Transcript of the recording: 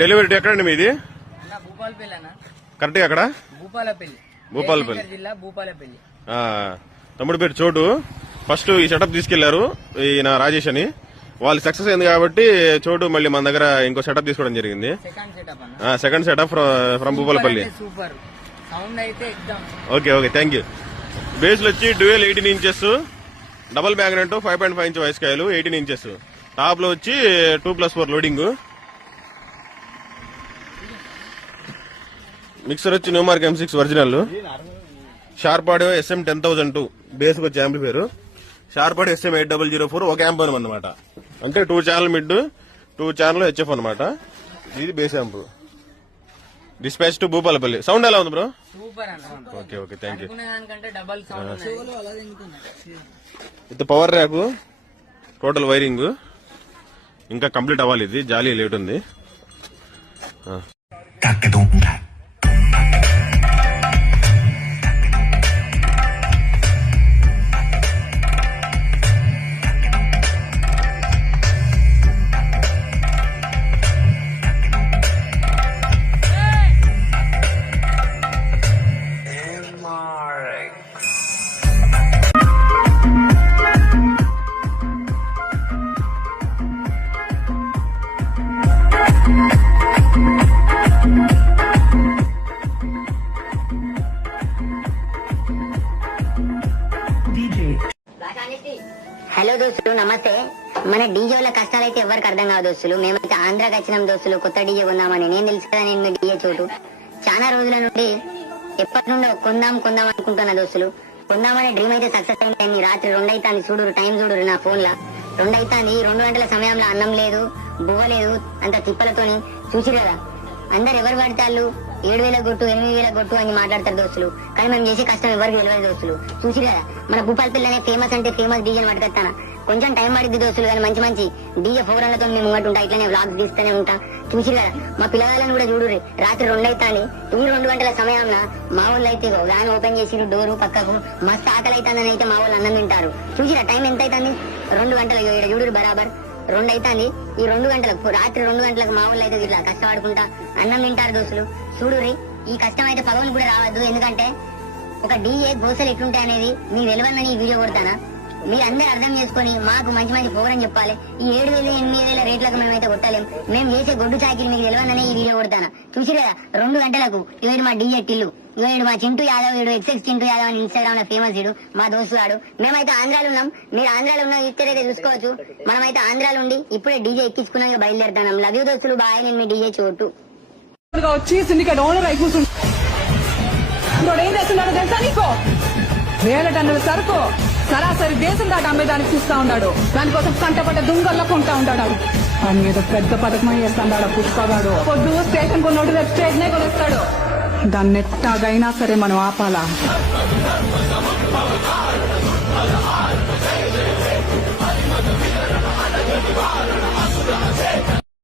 Delivery ఎక్కడండి మీది? Correct అక్కడ భూపాలపల్లి జిల్లా భూపాలపల్లి. తమ్ముడు పేరు చోటు. ఫస్ట్ ఈ సెటప్ తీసుకెళ్లారు ఈయన రాజేష్ అని. వాళ్ళు సక్సెస్ అయింది కాబట్టి చోటు మళ్ళీ మన దగ్గర ఇంకో సెటప్ తీసుకోవడం జరిగింది. Second setup from Bhupalpally. Okay okay thank you. బేస్లు వచ్చి dual 18 inches, double magnet 5.5 inch వయస్కాయలు 18 ఇంచెస్. టాప్ లో వచ్చి 2+4 లోడింగ్. మిక్సర్ వచ్చి Newmark M6 original. Sharp audio SM 10002 bass వచ్చి యాంప్లిఫైర్. షార్ప్ ఆడియో SM 8004 ఒక యాంప్ అనమాట. అంటే 2 ఛానల్ మిడ్ 2 ఛానల్ HF అనమాట. ఇది base amp. Dispatch to Bhupalpally. Sound ఎలా ఉంది bro? Okay okay thank you. ఇది పవర్ ర్యాక్, టోటల్ వైరింగ్ ఇంకా కంప్లీట్ అవ్వాలి. ఇది జాలీ లేట్ ఉంది. హలో దోస్తులు, నమస్తే. మన డీజే వల్ల కష్టాలు అయితే ఎవరికి అర్థం కాదు దోస్తులు. మేమైతే ఆంధ్రాకి వచ్చినాం దోస్తులు, కొత్త డీజే కొందామని. నేను తెలుసు కదా, నేను మీ డీజే చోటు. చాలా రోజుల నుండి ఎప్పటి నుండో కొందాం అనుకుంటున్నా దోస్తులు. కొందామనే డ్రీమ్ అయితే సక్సెస్ అయింది. రాత్రి 2 అవుతుంది, చూడురు టైం చూడురు నా ఫోన్ లా. 2 అవుతుంది. 2 గంటల సమయంలో అన్నం లేదు, బువ్వ లేదు, అంత తిప్పలతోని చూసి కదా. అందరు ఎవరు పడతాళ్ళు 7,000 కొట్టు 8,000 కొట్టు అని మాట్లాడతారు దోస్తులు. కానీ మేము చేసే కష్టం ఎవరికి తెలియదు దోస్తులు. చూసి కదా, మన భూపాలపల్లి అనే ఫేమస్ అంటే ఫేమస్ డీజే పట్టుకొస్తానా. కొంచెం టైం పడుద్ది దోస్తులు, కానీ మంచి మంచి డీజే ప్రోగ్రాంలతో మేము ముంగట్టు ఉంటా. ఇట్లానే వ్లాగ్స్ తీస్తూనే ఉంటా. చూసి కదా, మా పిల్లగాళ్ళని కూడా చూడు. రాత్రి 2 అవుతుంది. ఈ 2 గంటల సమయంలో మా వాళ్ళు అయితే వ్యాన్ ఓపెన్ చేసి డోరు పక్కకు మస్తు ఆకలి అవుతుందని అయితే మా వాళ్ళు అన్నం తింటారు. చూసిరా టైం ఎంత అవుతుంది? 2 గంటలు. చూడు బరాబర్ 2 అవుతుంది. ఈ 2 గంటలకు రాత్రి 2 గంటలకు మా వాళ్ళు అయితే ఇట్లా కష్టపడుకుంటా అన్నం తింటారు దోస్తులు. చూడురి, ఈ కష్టం అయితే పగలు కూడా రావద్దు. ఎందుకంటే ఒక డీఏ గోసలు ఎట్లుంటాయి అనేది మీకు తెలియాలని ఈ వీడియో కొడతానా. మీరు అందరూ అర్థం చేసుకుని మాకు మంచి మంచి ప్రోగ్రాం చెప్పాలి. ఈ 7,000 8,000 రేట్లకు మేమైతే కొట్టలేం. మేము చేసే గొడ్డు చాకిరి మీకు తెలియాలని ఈ వీడియో కొడతానా. చూసి కదా, 2 గంటలకు ఇవేడు మా డీజే టిల్లు, ఇవేడు మా చింటూ యాదవ్, వీడు XX చింటూ యాదవ్ అని ఇన్స్టాగ్రామ్ లో ఫేమస్ వీడు మా దోస్తు వాడు. మేమైతే ఆంధ్రాలో ఉన్నాం. మీరు ఆంధ్రాలో ఉన్న ఇద్దరైతే చూసుకోవచ్చు. మనమైతే ఆంధ్రాలో ఉండి ఇప్పుడే డీజే ఎక్కించుకున్నాక బయలుదేరుతాం. లవ్ యూ దోస్తులు, బాయ్. నేను మీ డీజే చోటు. వచ్చి సిండికేట్ ఓనర్ అయి కూర్చుంటాడు. ఏం చేస్తున్నాడు తెలుసా నీకు? 1,000 టన్నుల సరుకు సరాసరి దేశం దాటి అమ్మేదానికి చూస్తా ఉన్నాడు. దానికోసం కంటపడ్డ దుంగల్లో కొంటా ఉంటాడు. దాని మీద పెద్ద పథకం చేస్తాడు పుష్పగాడు. పొద్దు స్టేషన్ కొన్నోడు రేపు స్టేట్ నే కొనేస్తాడు. దాన్ని ఎట్టాగైనా సరే మనం ఆపాలా.